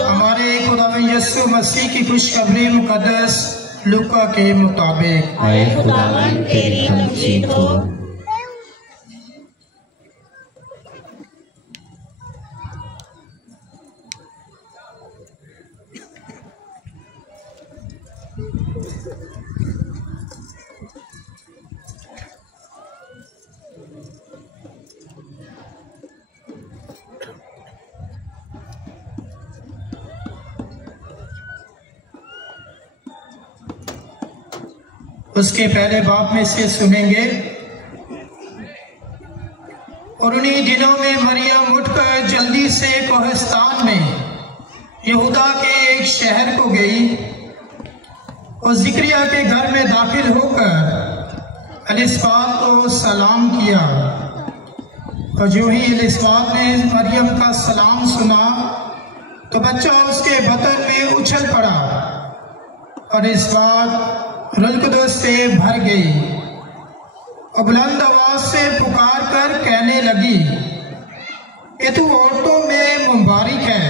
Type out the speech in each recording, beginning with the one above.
ہمارے خداوند یسوع مسیح کی خوشخبری مقدس لوکا کے مطابق۔ اے خداوند تیری تمجید ہو۔ اس کے پہلے باب میں سے سنیں گے۔ اور انہی دنوں میں مریم اٹھ کر جلدی سے کوہستان میں یہودا کے ایک شہر کو گئی اور زکریا کے گھر میں داخل ہو کر الاسباط کو سلام کیا۔ اور جو ہی الاسباط نے مریم کا سلام سنا تو بچہ اس کے بطن میں اچھل پڑا اور الاسباط روح القدس سے بھر گئی اور بلند آواز سے پکار کر کہنے لگی کہ تو عورتوں میں مبارک ہے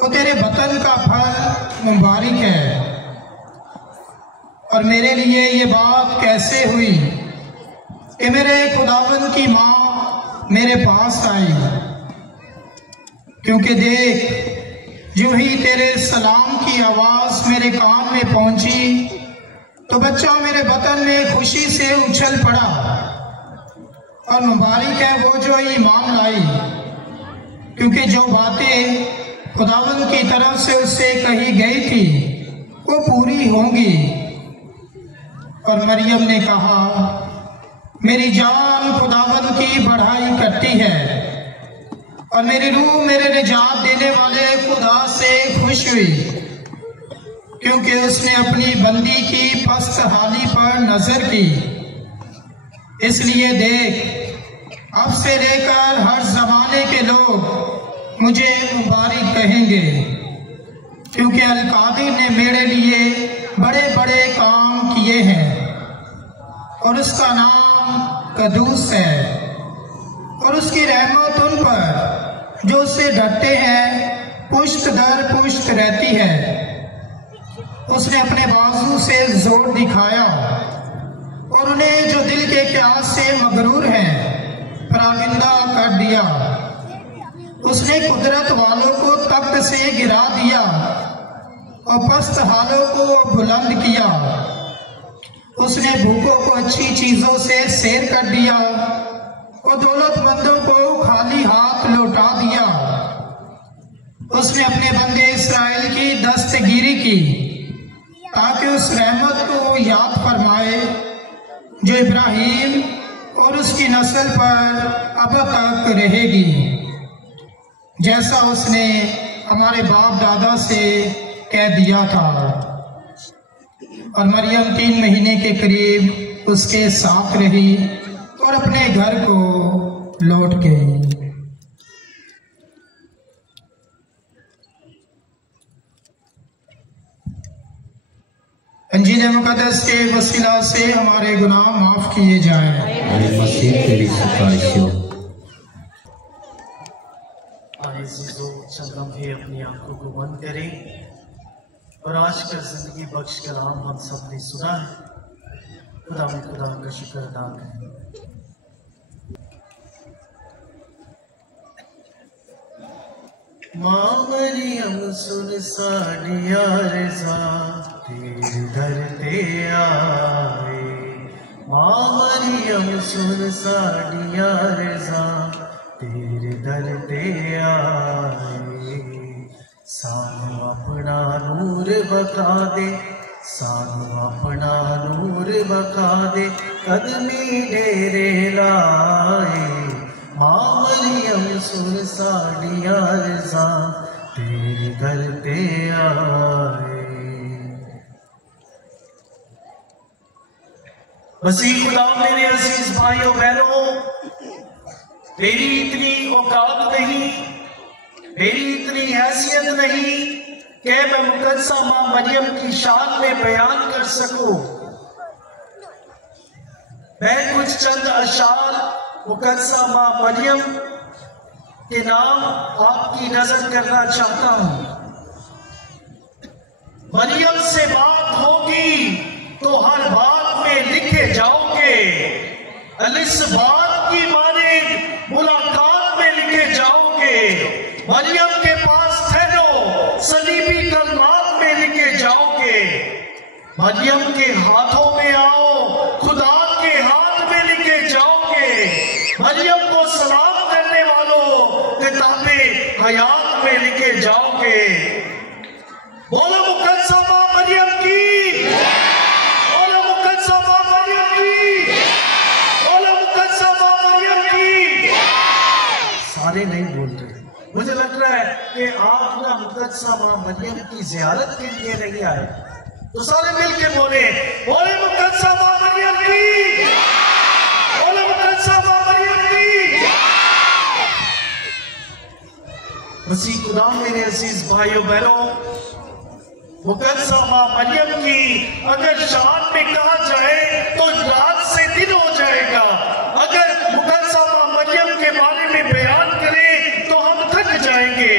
اور تیرے بطن کا پھل مبارک ہے۔ اور میرے لیے یہ بات کیسے ہوئی کہ میرے خداوند کی ماں میرے پاس آئی، کیونکہ دیکھ جو ہی تیرے سلام کی آواز میرے کان میں پہنچی تو بچہ میرے بطن میں خوشی سے اچھل پڑا۔ اور مبارک ہے وہ جو ایمان لائی، کیونکہ جو باتیں خداوند کی طرف سے اس سے کہی گئی تھی وہ پوری ہوں گی۔ اور مریم نے کہا میری جان خداوند کی بڑھائی کرتی ہے اور میری روح میرے نجات دینے والے خدا سے خوش ہوئی، کیونکہ اس نے اپنی بندی کی پست حالی پر نظر کی۔ اس لیے دیکھ اب سے لے کر ہر زمانے کے لوگ مجھے مبارک کہیں گے، کیونکہ القادر نے میرے لیے بڑے بڑے کام کیے ہیں اور اس کا نام قدوس ہے۔ اور اس کی رحمت ان پر جو اس سے ڈرتے ہیں پشت در پشت رہتی ہے۔ اس نے اپنے بازو سے زور دکھایا اور انہیں جو دل کے قیاس سے مغرور ہیں پراگندہ کر دیا۔ اس نے قدرت والوں کو تخت سے گرا دیا اور پست حالوں کو بلند کیا۔ اس نے بھوکوں کو اچھی چیزوں سے سیر کر دیا اور دولت مندوں کو خالی ہاتھ لوٹا دیا۔ اس نے اپنے بندے اسرائیل کی دستگیری کی تاکہ اس رحمت کو یاد فرمائے جو ابراہیم اور اس کی نسل پر اب تک رہے گی، جیسا اس نے ہمارے باپ دادا سے کہہ دیا تھا۔ اور مریم 3 مہینے کے قریب اس کے ساتھ رہی اور اپنے گھر کو لوٹ گئی۔ انجیل مقدس کے وسیلہ سے ہمارے گناہ معاف کیے جائیں۔ اے مسیح تیری ستائش ہو۔ آئے عزیزو چند لمحے اپنی آنکھوں کو بند کریں اور آج کا زندگی بخش کلام ہم سب نے سنا ہے، خدا کا شکر ادا کریں۔ ماں مریم سن ساڑی آرزاں تیرے در تے آئے، ماں مریم سن ساڑی آرزاں تیرے در تے آئے۔ سانو اپنا نور بکھا دے، سانو اپنا نور بکھا دے، قدمی ڈیرے لائے، ماں مریم سن ساڑی آرزاں تیرے در تے آئے۔ مسیح خدا میرے عزیز بھائیوں بہنوں، میری اتنی اوقات نہیں، میری اتنی حیثیت نہیں کہ میں مقدسہ ماں مریم کی شان میں بیان کر سکوں۔ میں کچھ چند اشعار مقدسہ ماں مریم کے نام آپ کی نظر کرنا چاہتا ہوں۔ मरियम से बात होगी तो हर बात में लिखे जाओगे, इस बात की माने मुलाकात में लिखे जाओगे। मरियम के पास ठहरो, सलीबी कलमात में लिखे जाओगे। मरियम के हाथों में आओ, खुदा के हाथ में लिखे जाओगे। मरियम को सलाम करने वालों, किताबे हयात में लिखे जाओगे। बोलो मुकद्दसा मां मरियम की, बोलो मुकद्दसा मां मरियम की, बोलो मुकद्दसा मां मरियम की। सारे नहीं बोल रहे। मुझे लग रहा है कि आप ना मुकद्दसा मां मरियम की ज़ियारत के लिए नहीं आए, तो सारे मिलके बोले, बोले मुकद्दसा मां मरियम की, बोले मुकद्दसा मां मरियम की। मसीह खुदा मेरे अजीज भाइयों बहनों, मुकद्दसा मां मरियम की अगर शान में कहा जाए तो रात से दिन हो जाएगा। अगर मुकद्दसा मां मरियम के बारे में बयान करें तो हम थक जाएंगे।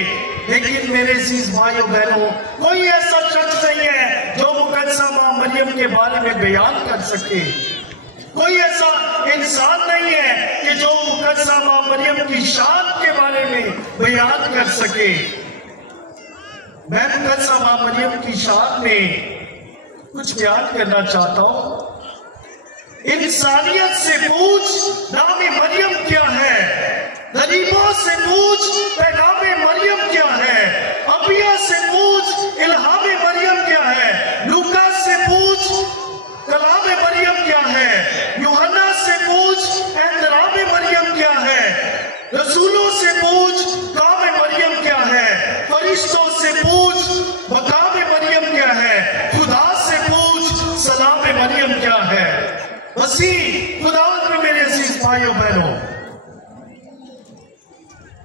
लेकिन मेरे अजीज भाइयों बहनों, कोई ऐसा शख्स नहीं है जो मुकद्दसा मां मरियम के बारे में बयान कर सके। कोई ऐसा इंसान नहीं है कि जो मुकद्दसा मां मरियम की शान के बारे में बयान कर सके। मैं मुकद्दसा मां मरियम की शान में कुछ बयान करना चाहता हूं। इंसानियत से पूछ नाम मरियम क्या है, गरीबों से पूछ पैगाम मरियम क्या है, अंबिया से पूछ इल्हाम मरियम क्या है, लूका से पूछ कलाम मरियम क्या है, यूहन्ना से पूछ एहतराम मरियम क्या है, रसूलों से पूछ काम मरियम क्या है, फरिश्तों से पूछ मकाम मरियम क्या है, खुदा से पूछ सलाम मरियम क्या है। मसीह खुदावंद में मेरे अजीज भाइयों बहनों,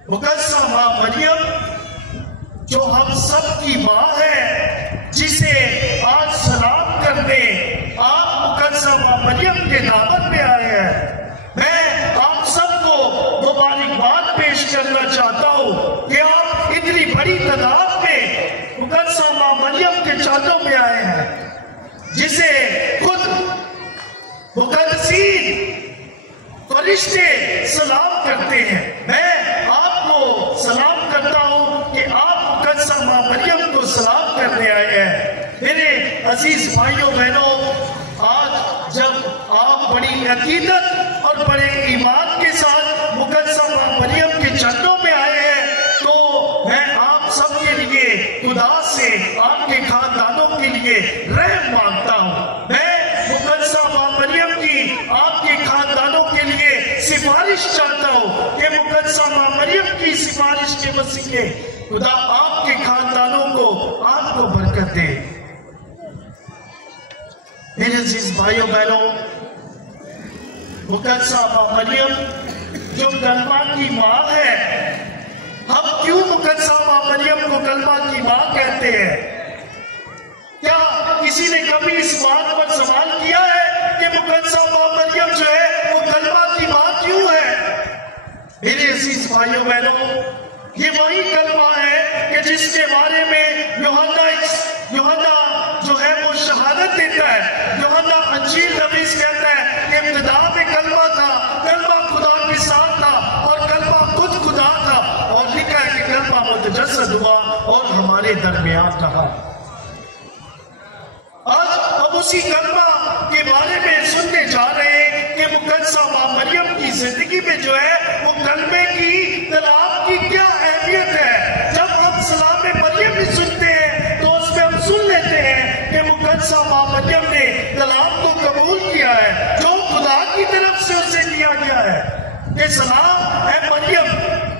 मुकद्दसा मां मरियम जो हम सब की मां है, जिसे आज सलाम करने आप मुकद्दसा मां मरियम के दामन में आए हैं, मैं आप सबको मुबारकबाद पेश करना चाहता हूं कि आप इतनी बड़ी तादाद में मुकद्दसा मां मरियम के चादरों में आए हैं, जिसे खुद मुकद्दसीन फरिश्ते सलाम करते हैं। मैं आपको सलाम करता हूं कि आप मुकद्दसा मां मरियम को सलाम करने आए हैं। मेरे अजीज भाइयों बहनों, आज जब आप बड़ी अकीदत और बड़े ईमान के साथ मुकद्दसा मां मरियम के चरणों में आए हैं, तो मैं आप सबके लिए खुदा से आपके खानदानों के लिए रहम मांगता हूं। मैं मुकद्दसा मां मरियम की आपके खानदानों के लिए सिफारिश चाहता हूं कि मुकद्दसा मां मरियम की सिफारिश के वसीले खुदा आपके खानदानों को आपको बरकत दे। मेरे अजीज भाइयों बहनों, मुकद्दसा मां मरियम जो कलमा की मां है, हम क्यों मुकद्दसा मां मरियम को कलमा की मां कहते हैं? क्या किसी ने कभी इस बात पर सवाल किया है कि मुकद्दसा मां मरियम जो है वो कलमा की मां क्यों है? मेरे अजीज भाइयों बहनों, ये वही कलमा है कि जिसके बारे में यूहन्ना जो है वो शहादत देता है। यूहन्ना अंजील नवीस कहता है कि इब्तिदा में कलमा था, कलमा खुदा के साथ था और कलमा खुद खुदा था, और लिखा है कि कलमा मुतजस्सद हुआ और हमारे दरमियान रहा। आज हम उसी कलमा के बारे में सुनने जा रहे हैं कि मुकद्दसा मां मरियम की जिंदगी में जो है वो कलमे की तलाब की क्या अहमियत है। जब हम सलाम मरियम भी सुनते हैं तो उसमें हम सुन लेते हैं कि मुकद्दसा मां मरियम ने तलाब को कबूल किया है जो खुदा की तरफ से उसे दिया गया है कि सलाम है मरियम।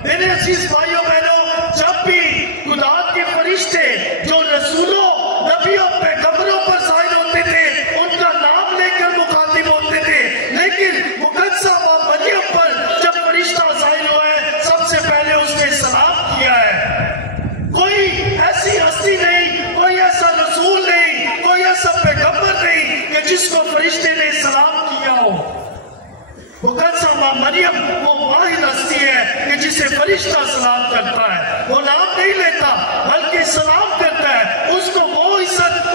मेरे अजीज भाइयों बहनों, जब भी खुदा के फरिश्ते जो रसूलों नबियों पैगंबरों पर जाहिर होते थे, उनका नाम लेकर मुखातिब होते थे, लेकिन मुकद्दसा मां मरियम पर जब फरिश्ता जाहिर हुआ है, सबसे पहले उसने सलाम किया है। कोई ऐसी हस्ती नहीं, कोई ऐसा रसूल नहीं, कोई ऐसा पैगंबर नहीं कि जिसको फरिश्ते ने सलाम किया हो। मुकद्दसा मां मरियम वो वाहिद हस्ती है कि जिसे फरिश्ता सलाम करता है, वो नाम नहीं लेता बल्कि सलाम करता है। उसको वो इज्जत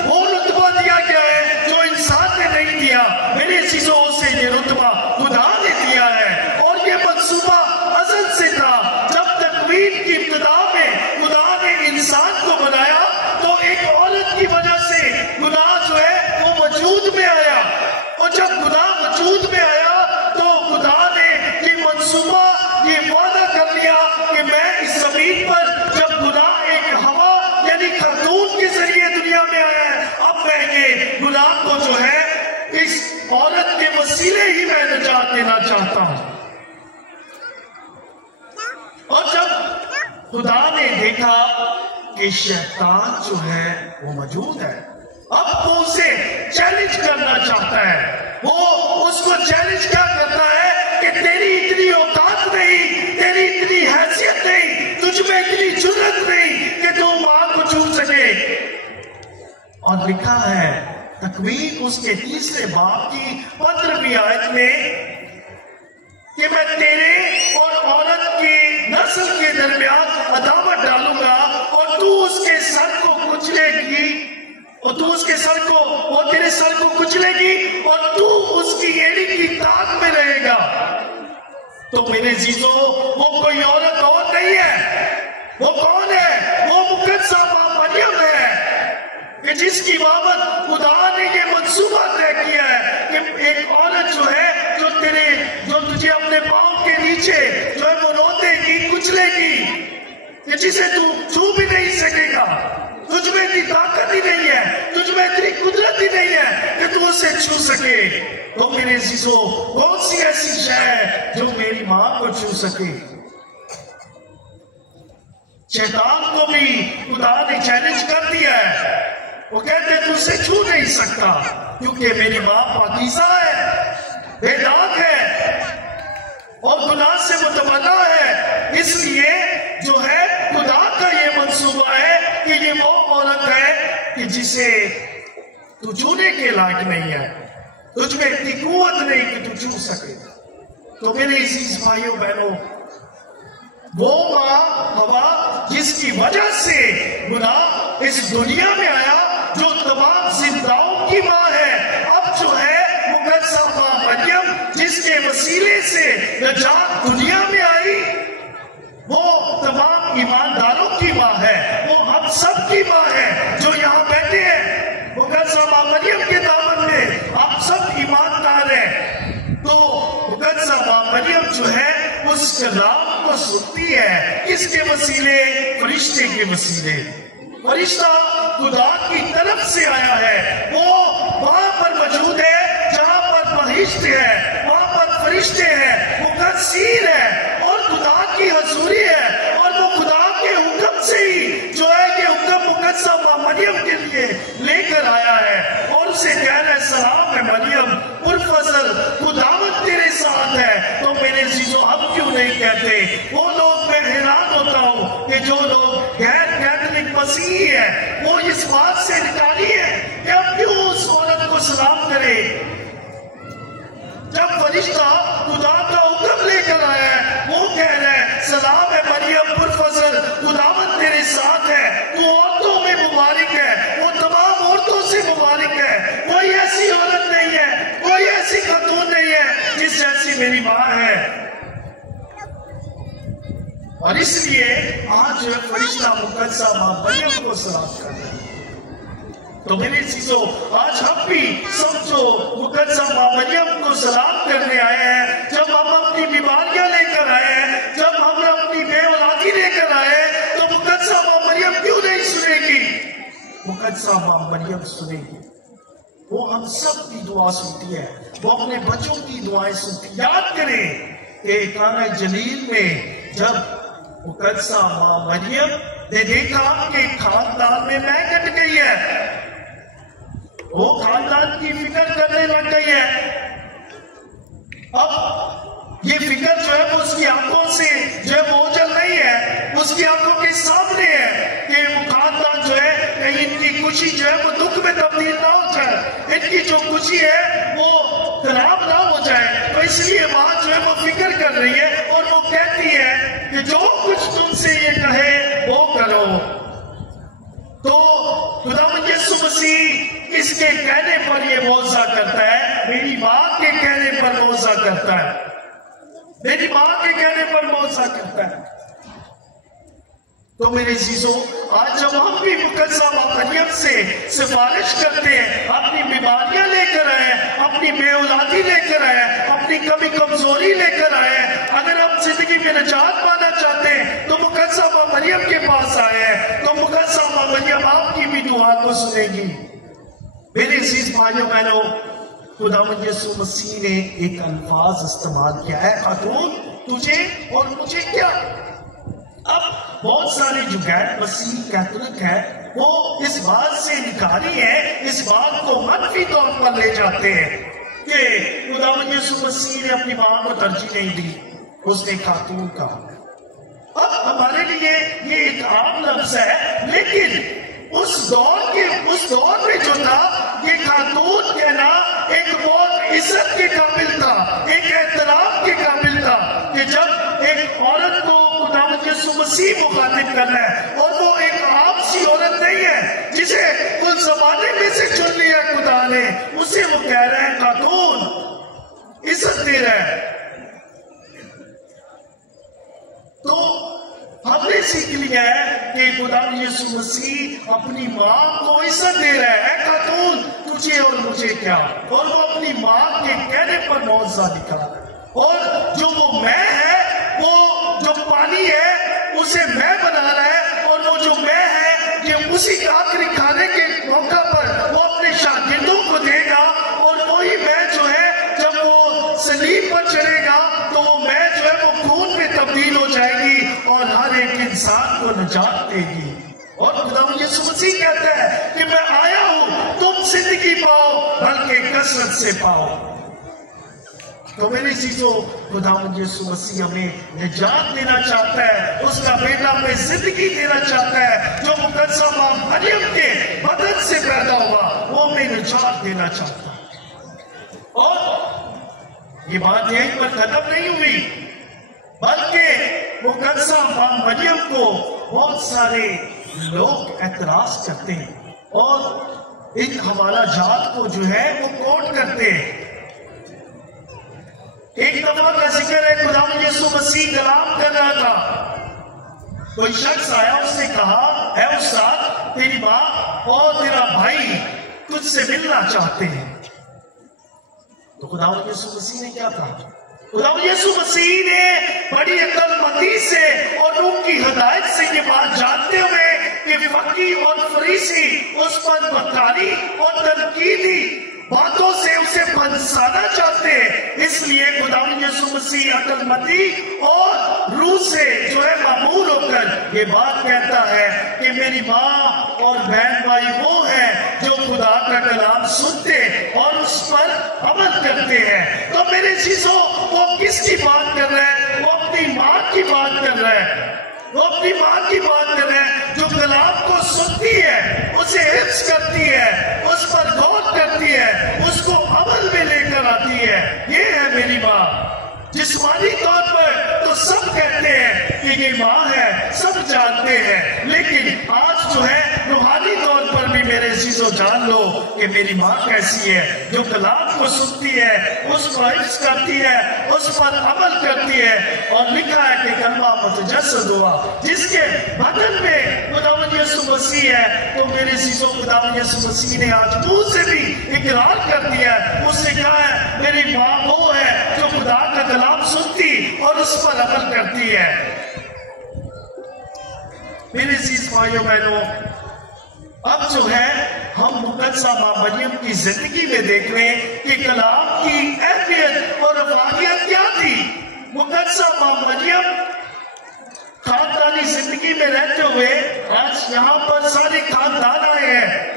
زمین پر جب گناہ ایک ہوا یعنی خاتون کے ذریعے دنیا میں آیا ہے، اب میں یہ گناہ کو جو ہے اس عورت کے وسیلے ہی میں نجات دینا چاہتا ہوں۔ اور جب خدا نے دیکھا کہ شیطان جو ہے وہ موجود ہے، اب وہ اسے چیلنج کرنا چاہتا ہے۔ وہ اس کو چیلنج کیا کرتا ہے کہ تیری اتنی اوقات نہیں، تیری اتنی حیثیت نہیں، تجھ میں اتنی جرت نہیں کہ تو ماں کو چھو سکے۔ اور لکھا ہے تکوین اس کے 3 باب کی 15ویں آیت میں کہ میں تیرے اور عورت کی نسل کے درمیان عداوت ڈالوں گا اور تو اس کے سر کو کچلے گی، اور تو اس کے سر کو، وہ تیرے سر کو کچلے گی اور تو اس کی ایڑی کی تاک میں رہے گا۔ تو میرے عزیزو، وہ کوئی عورت اور نہیں ہے، وہ کون ہے؟ وہ مقدسہ ماں مریم ہے کہ جس کی بابت خدا نے یہ منصوبہ طے کیا ہے کہ ایک عورت جو ہے جو تجھے اپنے پاؤں کے نیچے جو ہے وہ روتے گی، کچلے گی، کہ جسے تو چھو بھی نہیں سکے گا، تجھ میں اتنی طاقت ہی نہیں ہے، تجھ میں اتنی قدرت ہی نہیں ہے کہ تو اسے چھو سکے۔ تو میرے عزیزو، کون سی ایسی شے ہے جو میری ماں کو چھو سکے؟ شیطان کو بھی خدا نے چیلنج کر دیا ہے، وہ کہتے ہیں تو اسے چھو نہیں سکتا کیونکہ میری ماں پاکیزہ ہے، بے داغ ہے اور گناہ سے متبرہ ہے۔ اس لیے جو ہے خدا کا یہ منصوبہ ہے کہ یہ وہ عورت ہے کہ جسے تو چھونے کے لائق نہیں ہے، تجھ میں اتنی قوت نہیں کہ تو چھو سکے۔ تو میرے عزیز بھائیوں بہنوں، وہ ماں ہوا جس کی وجہ سے گناہ اس دنیا میں آیا، جو تمام زنداؤں کی ماں ہے، اب جو ہے مقدسہ ماں مریم جس کے وسیلے سے نجات دنیا میں آئی، وہ تمام ایمانداروں کی ماں ہے، وہ ہم سب کی ماں ہے جو یہاں بیٹھے ہیں۔ مقدسہ ماں مریم کے دامن میں آپ سب ایماندار ہیں۔ تو مقدسہ ماں مریم جو ہے اس کلام کو سنتی ہے، کس کے وسیلے؟ فرشتے کے وسیلے۔ فرشتہ خدا کی طرف سے آیا ہے، وہ وہاں پر موجود ہے جہاں پر بہشت ہے، وہاں پر فرشتے ہیں، مقدسین ہے اور خدا کی حضوری ہے، اور وہ خدا کے حکم سے ہی جو ہے یہ حکم مقدسہ ماں مریم کے لیے لے کر آیا ہے، اور اسے کہہ رہا ہے سلام ہے مریم پرفضل، خداوند تیرے ساتھ ہے۔ تو میرے عزیزو، ہم کیوں نہیں کہتے؟ وہ لوگ، میں حیران ہوتا ہوں کہ جو لوگ غیر کیتھولک مسیحی ہے وہ اس بات سے نکالی ہے کہ اب کیوں اس عورت کو سلام کرے؟ جب فرشتہ خدا کا حکم لے کر آیا ہے، وہ کہہ رہا ہے سلام ہے مریم پرفضل، خداوند تیرے ساتھ ہے، تو عورتوں میں مبارک ہے، وہ تمام عورتوں سے مبارک ہے، کوئی ایسی عورت نہیں ہے، کوئی ایسی خاتون نہیں ہے جس جیسی میری ماں ہے۔ اور اس لیے آج فرشتہ مقدسہ ماں مریم کو سلام کر رہے ہیں۔ تو میرے عزیزو، آج ہم بھی سمجھو مقدسہ ماں مریم کو سلام کرنے آئے ہیں۔ جب ہم اپنی بیماریاں لے کر آئے ہیں، جب ہم اپنی بے اولادی لے کر آئے ہیں، تو مقدسہ ماں مریم کیوں نہیں سنے گی؟ مقدسہ ماں مریم سنے گی۔ وہ ہم سب کی دعا سنتی ہے، وہ اپنے بچوں کی دعائیں سنتی۔ یاد کریں کہ کانہ جلیل میں جب مقدسہ ماں مریم نے دیکھا کہ خاندان میں میں کٹ گئی ہے، وہ خاندان کی فکر کرنے لگ گئی ہے۔ اب یہ فکر جو ہے وہ اس کی آنکھوں سے جو ہے وہ اوجھل نہیں ہے، اس کی آنکھوں کے سامنے ہے کہ وہ خاندان جو ہے کہیں ان کی خوشی جو ہے وہ دکھ میں تبدیل نہ ہو جائے، ان کی جو خوشی ہے وہ خراب نہ ہو جائے۔ تو اس لیے ماں جو ہے وہ فکر کر رہی ہے اور وہ کہتی ہے کہ جو کچھ تم سے یہ کہے وہ کرو۔ تو خداوند یسوع مسیح اس کے کہنے پر یہ معجزہ کرتا ہے، میری ماں کے کہنے پر معجزہ کرتا ہے، میری ماں کے کہنے پر معجزہ کرتا ہے۔ تو میرے عزیزوں، آج جب ہم بھی مقدسہ ماں مریم سے سفارش کرتے ہیں، اپنی بیماریاں لے کر آئے، اپنی بے اولادی لے کر آئے، اپنی کمی کمزوری لے کر آئے، اگر ہم زندگی میں نجات پانا چاہتے ہیں تو مقدسہ ماں مریم کے پاس آئے ہیں، تو مقدسہ ماں مریم آپ کی بھی دعا کو سنے گی۔ میرے عزیز بھائیوں بہنوں، خداوند یسوع مسیح نے ایک الفاظ استعمال کیا ہے، خاتون تجھے اور مجھے کیا؟ اب بہت سارے جو غیر مسیح کیتھولک ہے وہ اس بات سے انکاری ہے، اس بات کو منفی طور پر لے جاتے ہیں کہ خداوند یسوع مسیح نے اپنی ماں کو ترجیح نہیں دی، اس نے خاتون کہا۔ اب ہمارے لیے یہ ایک عام لفظ ہے، لیکن اس دور میں جو تھا یہ خاتون کہنا ایک بہت عزت کے قابل تھا، ایک احترام کے قابل تھا کہ جب ایک عورت کو خداوند یسوع مسیح مخاطب کرنا ہے، اور وہ ایک عام سی عورت نہیں ہے جسے کل زمانے میں سے چن لیا خدا نے، اسے وہ کہہ رہا ہے خاتون، عزت دے رہا ہے۔ تو ہم نے سیکھ لیا ہے کہ خداوند یسوع مسیح اپنی ماں کو عزت دے رہا ہے، اے خاتون تجھے اور مجھے کیا، اور وہ اپنی ماں کے کہنے پر معجزہ دکھا رہا ہے، اور جو وہ میں ہے، وہ جو پانی ہے اسے میں بنا رہا ہے، اور وہ جو میں ہے یہ اسی آخری کھانے کے موقع پر وہ اپنے شاگردوں کو دے گا، اور وہی میں جو ہے جب وہ صلیب پر چڑھے گا تو وہ میں جو ہے وہ خون میں تبدیل ہو جائے گی اور ہر ایک انسان کو نجات دے گی۔ اور خداوند یسوع مسیح کہتا ہے کہ میں آیا ہوں تم زندگی پاؤ بلکہ کثرت سے پاؤ۔ تو میرے عزیزوں، خداوند یسوع مسیح ہمیں نجات دینا چاہتا ہے، اس کا بیٹا ہمیں زندگی دینا چاہتا ہے، جو مقدسہ ماں مریم کے بدن سے پیدا ہوا وہ ہمیں نجات دینا چاہتا ہے۔ اور یہ بات یہیں پر ختم نہیں ہوئی، بلکہ مقدسہ ماں مریم کو بہت سارے لوگ اعتراض کرتے ہیں اور ایک حوالہ جات کو جو ہے وہ کوٹ کرتے ہیں۔ ایک دفعہ کا ذکر ہے، خداوند یسوع مسیح کلام کر رہا تھا، کوئی شخص آیا، اس نے کہا اے استاد تیری ماں اور تیرا بھائی تجھ سے ملنا چاہتے ہیں۔ تو خداوند یسوع مسیح نے کیا کہا؟ خداوند یسوع مسیح نے بڑی عقل مندی سے اور ان کی ہدایت سے یہ بات جانتے ہوئے کہ فقی اور فریسی اس پر بدکاری اور تنقیدی باتوں سے اسے پھنسانا چاہتے ہیں، اس لیے خداوند یسوع مسیح عقل مندی اور روح سے جو ہے معمول ہو کر یہ بات کہتا ہے کہ میری ماں اور بہن بھائی وہ ہیں جو خدا کا کلام سنتے اور اس پر عمل کرتے ہیں۔ تو میرے عزیزوں، وہ کس کی بات کر رہا ہے؟ وہ اپنی ماں کی بات کر رہا ہے، وہ اپنی ماں کی بات کر رہا ہے جو کلام کو سنتی ہے، اسے حفظ کرتی ہے، اس پر غور کرتی ہے، اس کو عمل میں لے کر آتی ہے۔ یہ ہے میری ماں۔ جسمانی طور پر تو سب کہتے ہیں کہ یہ ماں ہے، سب جانتے ہیں، لیکن آج جو ہے روحانی طور پر بھی میرے عزیزوں جان لو کہ میری ماں کیسی ہے، جو کلام کو سنتی ہے، اس کو حفظ کرتی ہے، اس پر عمل کرتی ہے، اور لکھا ہے کہ کلمہ متجسد ہوا، جس کے بدن میں خداوند یسوع مسیح ہے۔ تو میرے عزیزوں، خداوند یسوع مسیح نے آج منہ سے بھی اقرار کر دیا ہے، اس نے کہا ہے میری ماں وہ ہے جو خدا کا کلام سنتی اور اس پر عمل کرتی ہے۔ میرے عزیز بھائیوں بہنوں، اب جو ہے ہم مقدسہ ماں مریم کی زندگی میں دیکھ رہے ہیں کہ کلام کی اہمیت اور افادیت کیا تھی۔ مقدسہ ماں مریم خاندانی زندگی میں رہتے ہوئے آج یہاں پر سارے خاندان آئے ہیں،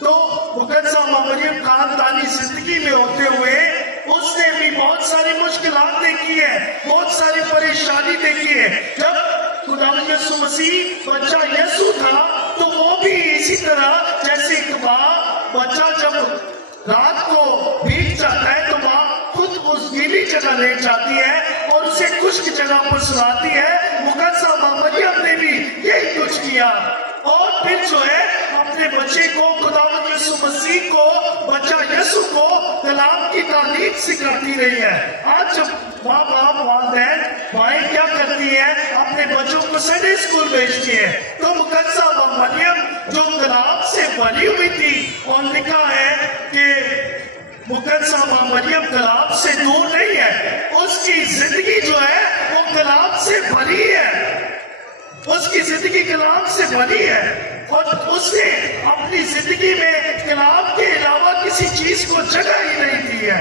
تو مقدسہ ماں مریم خاندانی زندگی میں ہوتے ہوئے اس نے بھی بہت ساری مشکلات دیکھی ہے، بہت ساری پریشانی دیکھی ہے۔ جب خداوند یسوع مسیح بچہ یسوع تھا تو وہ بھی اسی طرح جیسے ایک ماں بچہ جب رات کو بھیگ جاتا ہے تو ماں خود اس گیلی جگہ لے جاتی ہے اور اسے خشک جگہ پر سلاتی ہے، مقدسہ ماں مریم نے بھی یہی کچھ کیا، اور پھر جو ہے اپنے بچے کو خداوند یسوع مسیح کو، بچہ یسوع کو کلام کی تعلیم سکھاتی رہی ہے۔ آج جب ماں باپ والدین مائیں کیا کرتی ہیں، اپنے بچوں کو سنڈے اسکول स्कूल भेजती है। तो मुकद्दसा मरियम जो कलाम से बनी हुई थी, और लिखा है कि मुकद्दसा मरियम कलाम से दूर नहीं है, उसकी जिंदगी जो है वो कलाम से भरी है, उसकी जिंदगी कलाम से भरी है, और उसने अपनी जिंदगी में कलाम के अलावा किसी चीज को जगह ही नहीं दी है,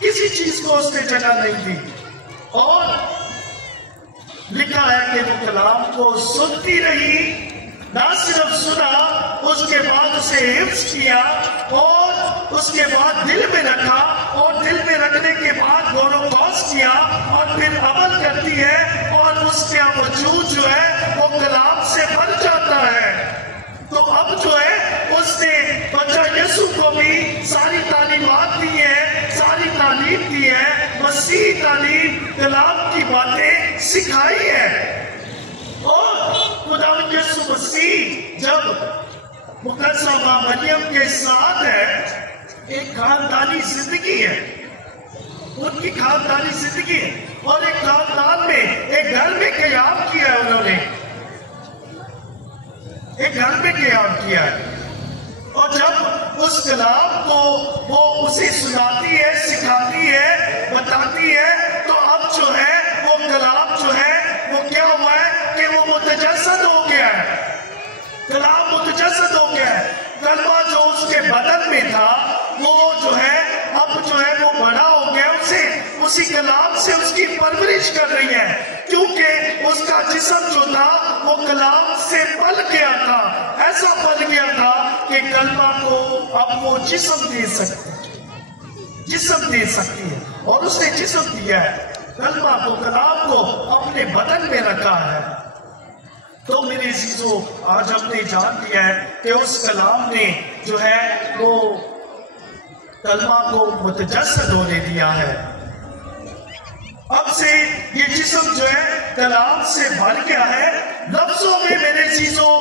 किसी चीज को उसने जगह नहीं दी। और लिखा है कि वो कलाम को सुनती रही, ना सिर्फ सुना, उसके बाद उसे हिफ्ज किया और उसके बाद दिल में रखा, और दिल में रखने के बाद गौरव गौस किया और फिर अमल करती है, और उसका वजूद जो है वो कलाम से भर जाता है। तो अब जो है उसने बच्चा यीशु को भी सारी तालीमात दी है, सारी तालीम दी है, मसीह तालीम कलाम की बातें सिखाई है। और खुदावंद यीशु मसीह जब मुकद्दसा मरियम के साथ है, एक खानदानी जिंदगी है, उनकी खानदानी जिंदगी है, और एक खानदान में एक घर में क़याम किया है, उन्होंने एक घर में क़याम किया है। और जब उस कलाम को वो उसे सुनाती है, सिखाती है, बताती है, तो अब जो है वो कलाम जो है वो क्या हुआ है कि वो मुतजस्सद हो गया है, कलाम मुतजस्सद हो गया है। कलमा जो उसके बदन में था वो जो है अब जो है वो बड़ा हो गया, उसी कलाम से उसकी परवरिश कर रही है, क्योंकि उसका जिस्म जो था वो कलाम से पल गया था, ऐसा पल गया था कि कलमा को अब वो जिस्म दे सकती है, और उसने जिस्म दिया है, कलमा को, कलाम को अपने बदन में रखा है। तो मेरे अजीजों, आज हमने जान लिया है कि उस कलाम ने जो है वो कलमा को मुतजस्सद होने दिया है। अब से ये जिस्म जो है कलाम से भर गया है। लफ्जों में मेरे अजीजों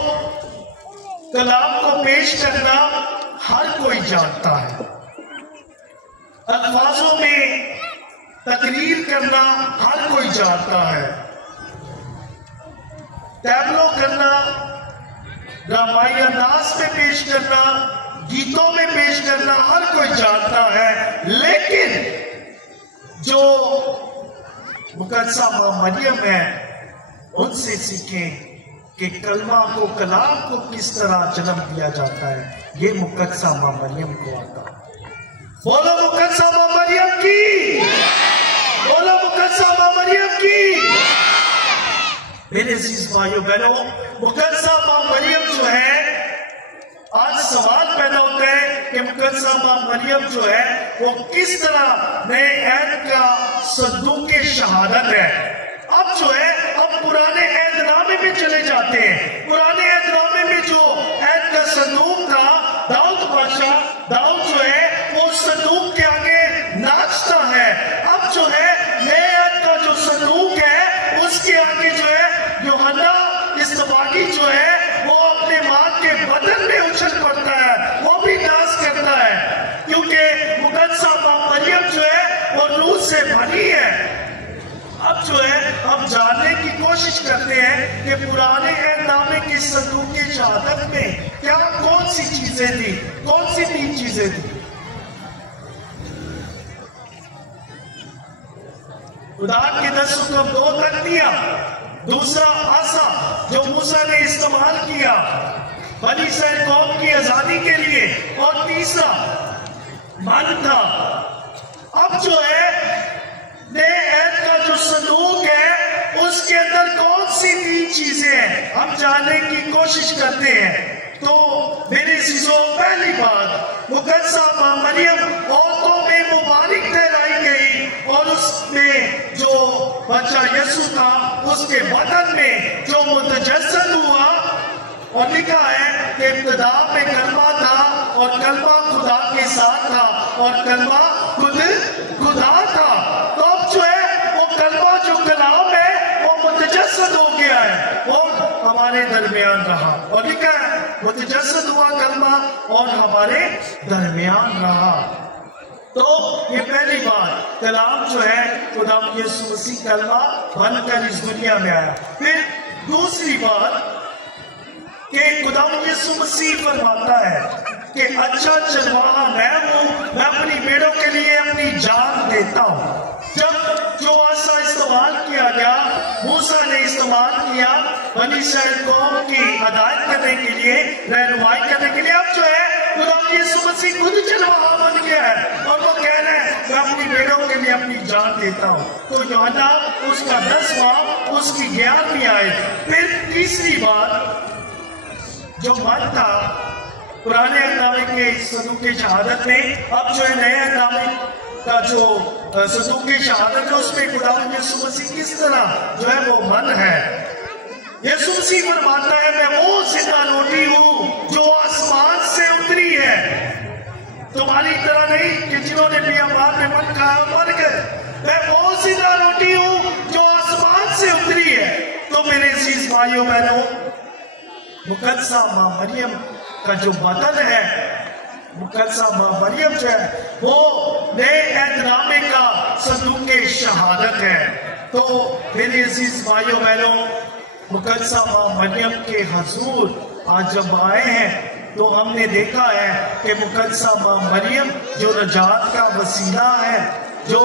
कलाम को पेश करना हर कोई जानता है, अल्फाजों में तकरीर करना हर कोई जानता है, टैबलो करना, ड्रामाई अंदाज में पेश करना, गीतों में पेश करना हर कोई जानता है। लेकिन जो मुकद्दसा मरियम है, उनसे सीखें कि कलमा को, कलाम को किस तरह जन्म दिया जाता है। ये मुकद्दसा मरियम को आता है। बोलो मुकद्दसा मरियम की, बोलो मुकद्दसा मरियम की। मेरे अजीज भाइयों बहनों, मुकद्दसा मरियम जो है, आज सवाल पैदा होता है कि मुकद्दसा मरियम जो है वो किस तरह नए ऐद का संदूक शहादत है। अब जो है अब पुराने ऐदनामे में चले जाते हैं। पुराने ऐदनामे में जो ऐद का संदूक था, दाऊद बादशाह, दाऊद जो है वो संदूक के आगे नाचता है। अब जो है नए ऐद का जो संदूक है उसके आगे जो है यूहन्ना इस्तबागी जो है वो अपने मां के बदन में उछल पड़ता है, वो भी नाच करता है, क्योंकि मुकद्दसा मरियम जो है वो नूर से भरी है। अब जो है हम जानने की कोशिश करते हैं कि पुराने ऐदनामे की संदूक की शहादत में क्या कौन सी चीजें थी, कौन सी 3 चीजें थी। खुदा के 10 हुक्म, 2 तख्तियां, दूसरा आसा जो मूसा ने इस्तेमाल किया बनी इस्राएल कौम की आजादी के लिए, और तीसरा मन था। अब जो है नए ऐद का जो संदूक है उसके अंदर कौन सी 3 चीजें हैं, हम जानने की कोशिश करते हैं। तो मेरे अजीजों, पहली बात, मुकद्दसा मरियम औरतों में मुबारक ठहराई गई, और उसमें जो बच्चा यीशु था उसके बदन में जो मुतजस्सद हुआ, और लिखा है कि इब्तिदा में कलमा था, और कलमा खुदा के साथ था, और कलमा खुद खुदा था। तो अब जो है वो कलमा जो कलाम है वो मुतजस्सद हो गया है और हमारे दरमियान रहा, और लिखा है मुतजस्सद हुआ कलमा और हमारे दरमियान रहा। तो ये पहली बात, कलाम जो है खुदा यीशु मसीह कलमा बनकर इस दुनिया में आया। फिर यीशु मसीह फरमाता है कि अच्छा चरवाहा मैं हूं, मैं अपनी भेड़ों के लिए अपनी जान देता हूं। जब जो आसा इस्तेमाल किया गया, मूसा ने इस्तेमाल किया बनी इस्राएल कौम की हिदायत करने के लिए, रहनुमाई करने के लिए, अब जो है खुदा यीशु मसीह खुद चरवाहा बन गया है और वो कह रहे हैं मैं अपनी भेड़ों के लिए अपनी जान देता हूं। तो यूहन्ना उसका 10वां उसकी 11वीं आयत। फिर तीसरी बात जो मन था पुराने अहदनामे के सदूक़े शहादत में, अब जो है नए अहदनामे का जो सदूक़े शहादत है उसमें खुदा यीशु मसीह किस तरह जो है वो मन है। यीशु मसीह फरमाता है मैं वो जिंदा रोटी हूं जो आसमान से उतरी है, तुम्हारी तरह नहीं कि जिन्होंने बियाबान में मन खाया मर गए। मैं वो जिंदा रोटी हूं जो आसमान से उतरी है। तो मेरे अजीज भाइयों बहनों, मुकद्दसा मां मरियम का जो बदन है, मुकद्दसा मां मरियम जो है वो नए एहदनामे का सदूक़े शहादत है। तो मेरे अजीज भाइयों बहनों, मुकद्दसा मां मरियम के हुजूर आज जब आए हैं तो हमने देखा है कि मुकद्दसा मां मरियम जो नजात का वसीला है, जो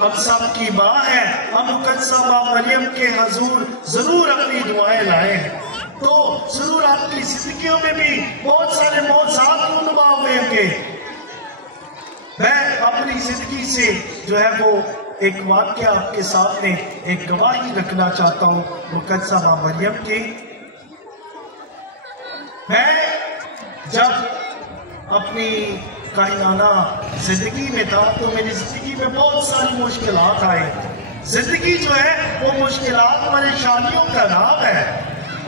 हम सब की माँ है, हम मुकद्दसा मां मरियम के हुजूर जरूर अपनी दुआएं लाए हैं। तो जरूर आपकी जिंदगियों में भी बहुत सारे मौजूद रुनुमा हुए होंगे। मैं अपनी जिंदगी से जो है वो एक वाक्य आपके सामने एक गवाही रखना चाहता हूं मुकद्दसा मां मरियम की। मैं जब अपनी कायनाना जिंदगी में था तो मेरी जिंदगी में बहुत सारी मुश्किलात आई। जिंदगी जो है वो मुश्किलात परेशानियों का नाम है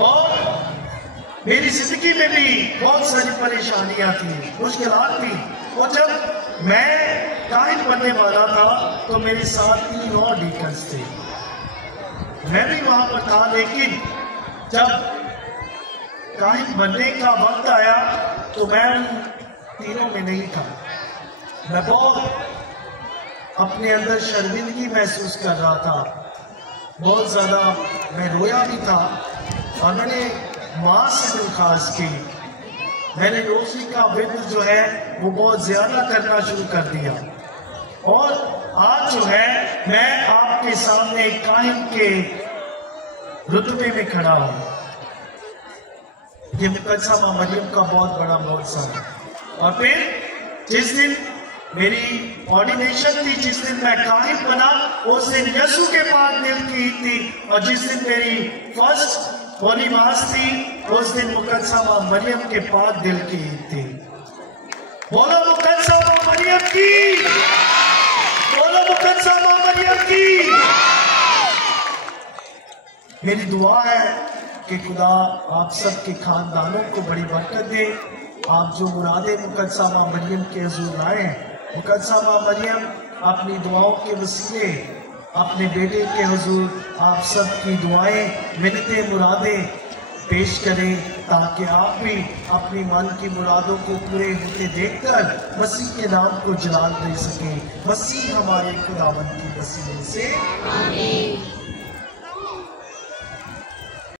और मेरी जिंदगी में भी बहुत सारी परेशानियां थी, मुश्किलात थी। और जब मैं काहिन बनने वाला था तो मेरे साथ 3 और डीकन्स थे, मैं भी वहां पर था। लेकिन जब काहिन बनने का वक्त आया तो मैं उन तीनों में नहीं था। मैं बहुत अपने अंदर शर्मिंदगी महसूस कर रहा था, बहुत ज्यादा मैं रोया भी था और मैंने माँ से दरख्वास्त की। मैंने रोज़ी का वित्र जो है वो बहुत ज्यादा करना शुरू कर दिया और आज जो है मैं आपके सामने काहिन के रुतबे में खड़ा हूं। ये मुकद्दसा मां मरियम का बहुत बड़ा मौजज़ा है। और फिर जिस दिन मेरी ऑर्डिनेशन थी, जिस दिन मैं काहिन बना, उस दिन यीशु के पाक दिल की ईद थी। और जिस दिन मेरी फर्स्ट होली मास थी, उस दिन मुकद्दसा मां मरियम के पाक दिल की ईद थी। बोलो मुकद्दसा मां मरियम की, बोलो मुकद्दसा मां मरियम की। मेरी दुआ है कि खुदा आप सबके खानदानों को बड़ी बरकत दे। आप जो मुरादे मुकद्दसा मां मरियम के हुजूर लाए, मुकद्दसा मां मरियम अपनी दुआओं के वसीले अपने बेटे के हुजूर आप सब की दुआएं, मिन्नतें, मुरादें पेश करें ताकि आप भी अपनी मन की मुरादों को पूरे होते देखकर मसीह के नाम को जलाल दे सकें। मसीह हमारे खुदावंद की वसीले से आमीन।